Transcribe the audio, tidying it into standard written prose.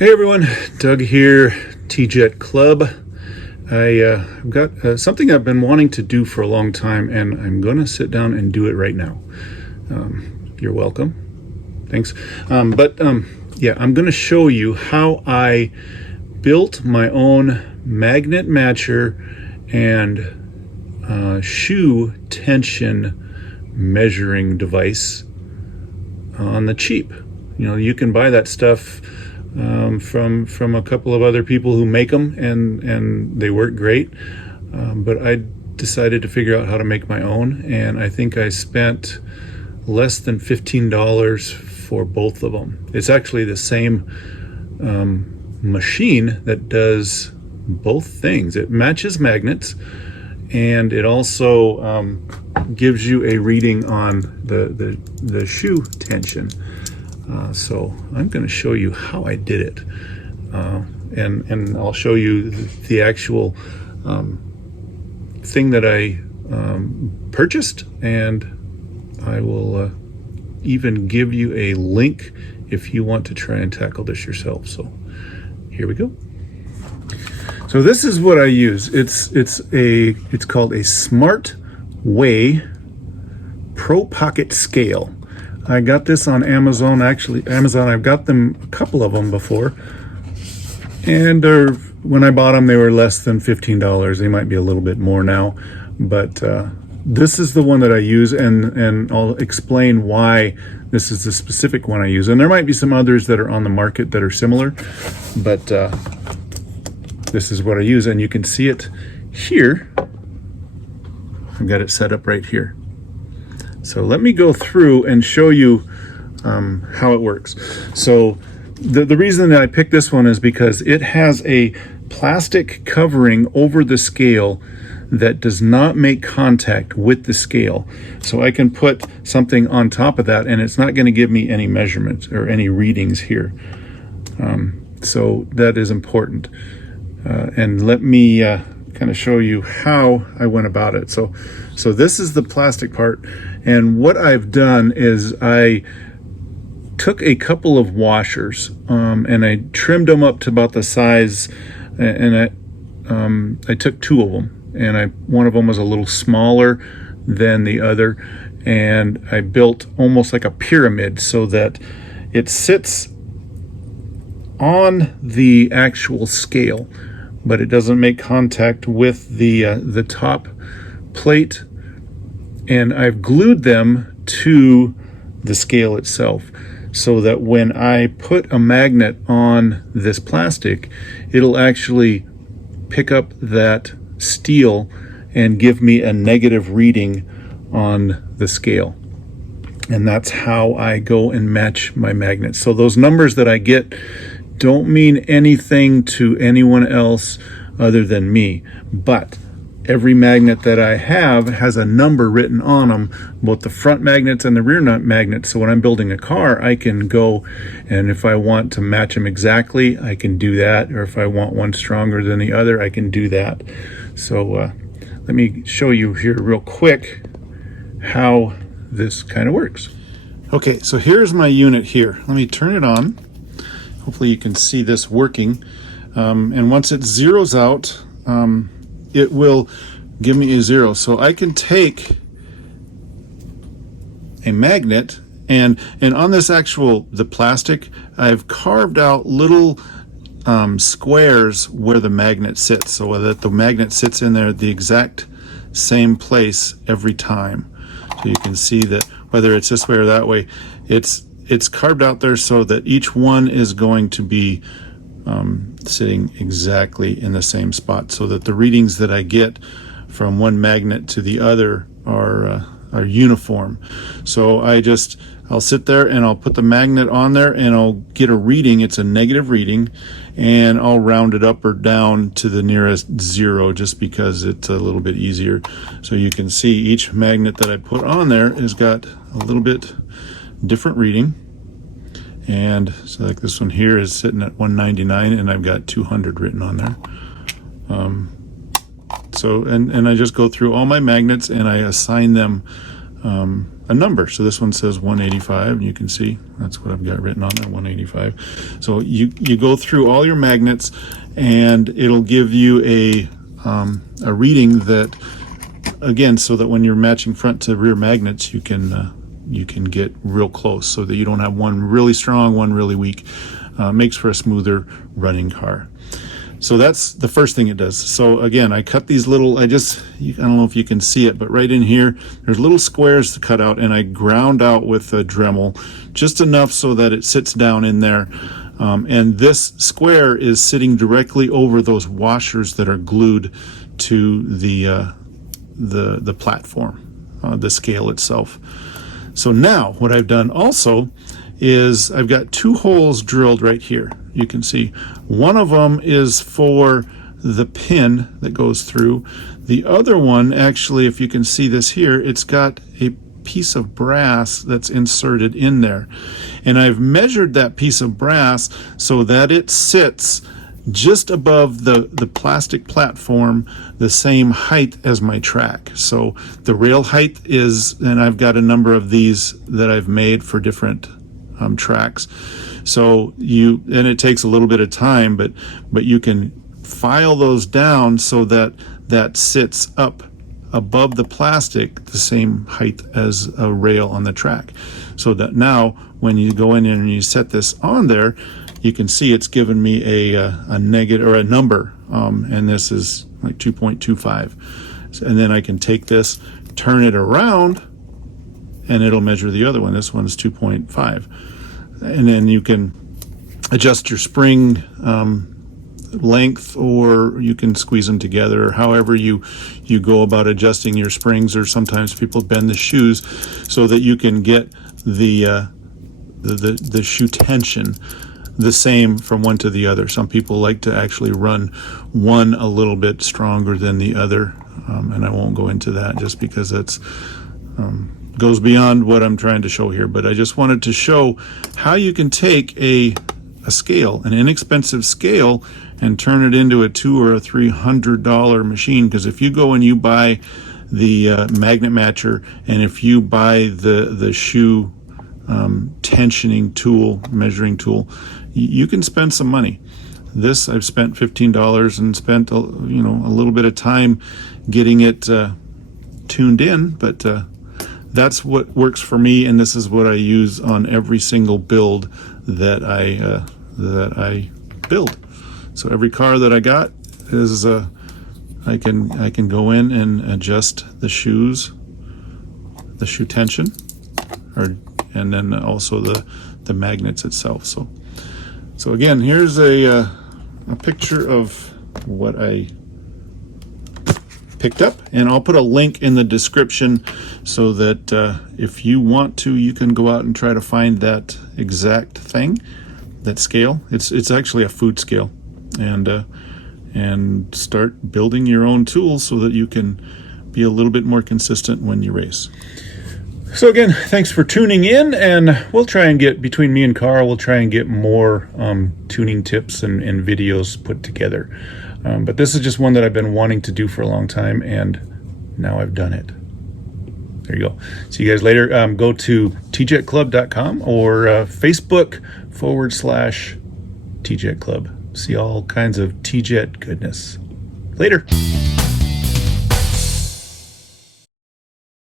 Hey everyone, Doug here, TJetClub. I've got something I've been wanting to do for a long time, and I'm going to sit down and do it right now. You're welcome. Thanks. Yeah, I'm going to show you how I built my own magnet matcher and shoe tension measuring device on the cheap. You know, you can buy that stuff from a couple of other people who make them, and they work great. But I decided to figure out how to make my own, and I think I spent less than $15 for both of them. It's actually the same machine that does both things. It matches magnets, and it also gives you a reading on the shoe tension. So I'm going to show you how I did it, and I'll show you the actual thing that I purchased, and I will even give you a link if you want to try and tackle this yourself. So here we go. So this is what I use. It's called a Smart Way Pro Pocket Scale. I got this on Amazon. Actually, Amazon, I've got them, a couple of them before, and when I bought them, they were less than $15. They might be a little bit more now, but this is the one that I use, and I'll explain why this is the specific one I use. And there might be some others that are on the market that are similar, but this is what I use, and you can see it here. I've got it set up right here. So let me go through and show you how it works. So the reason that I picked this one is because it has a plastic covering over the scale that does not make contact with the scale. So I can put something on top of that, and it's not going to give me any measurements or any readings here. So that is important. And let me kind of show you how I went about it. So this is the plastic part, and what I've done is I took a couple of washers and I trimmed them up to about the size, and I took two of them, and one of them was a little smaller than the other, and I built almost like a pyramid so that it sits on the actual scale, but it doesn't make contact with the top plate, and I've glued them to the scale itself so that when I put a magnet on this plastic, it'll actually pick up that steel and give me a negative reading on the scale. And that's how I go and match my magnets. So those numbers that I get don't mean anything to anyone else other than me, but every magnet that I have has a number written on them, both the front magnets and the rear magnets. So when I'm building a car, I can go, and if I want to match them exactly, I can do that, or if I want one stronger than the other, I can do that. So let me show you here real quick how this kind of works. Okay, so here's my unit here. Let me turn it on. Hopefully you can see this working. And once it zeroes out, it will give me a 0. So I can take a magnet, and on this the plastic, I've carved out little squares where the magnet sits, so that the magnet sits in there the exact same place every time. So you can see that whether it's this way or that way, it's carved out there so that each one is going to be sitting exactly in the same spot, so that the readings that I get from one magnet to the other are uniform. So I'll sit there and I'll put the magnet on there, and I'll get a reading. It's a negative reading, and I'll round it up or down to the nearest 0 just because it's a little bit easier. So you can see each magnet that I put on there has got a little bit different reading. And so like this one here is sitting at 199, and I've got 200 written on there. So I just go through all my magnets, and I assign them a number. So this one says 185, and you can see that's what I've got written on there, 185. So you go through all your magnets, and it'll give you a reading that, again, so that when you're matching front to rear magnets, you can get real close, so that you don't have one really strong, one really weak. Makes for a smoother running car. So that's the first thing it does. So again, I cut these little, I don't know if you can see it, but right in here, there's little squares to cut out, and I ground out with a Dremel just enough so that it sits down in there. And this square is sitting directly over those washers that are glued to the platform, the scale itself. So now what I've done also is I've got 2 holes drilled right here. You can see one of them is for the pin that goes through. The other one, actually, if you can see this here, it's got a piece of brass that's inserted in there. And I've measured that piece of brass so that it sits just above the plastic platform, the same height as my track. So the rail height is, and I've got a number of these that I've made for different tracks. So and it takes a little bit of time, but you can file those down so that that sits up above the plastic, the same height as a rail on the track. So that now when you go in and you set this on there, you can see it's given me a negative, or a number, and this is like 2.25. And then I can take this, turn it around, and it'll measure the other one. This one's 2.5. And then you can adjust your spring length, or you can squeeze them together, or however you go about adjusting your springs. Or sometimes people bend the shoes so that you can get the shoe tension the same from one to the other. Some people like to actually run one a little bit stronger than the other, and I won't go into that just because that's goes beyond what I'm trying to show here. But I just wanted to show how you can take a scale, an inexpensive scale, and turn it into a $200 or $300 machine. Because if you go and you buy the magnet matcher, and if you buy the shoe tensioning tool, measuring tool, you can spend some money. This I've spent $15 and spent a little bit of time getting it tuned in, but that's what works for me, and this is what I use on every single build that I build. So every car that I got is I can go in and adjust the shoe tension, and then also the magnets itself. So again, here's a picture of what I picked up, and I'll put a link in the description so that if you want to, you can go out and try to find that exact thing, that scale. It's actually a food scale, and start building your own tools so that you can be a little bit more consistent when you race. So again, thanks for tuning in, and we'll try and get, between me and Carl, we'll try and get more tuning tips and videos put together. But this is just one that I've been wanting to do for a long time, and now I've done it. There you go. See you guys later. Go to TJetClub.com or Facebook/TJetClub. See all kinds of TJet goodness. Later.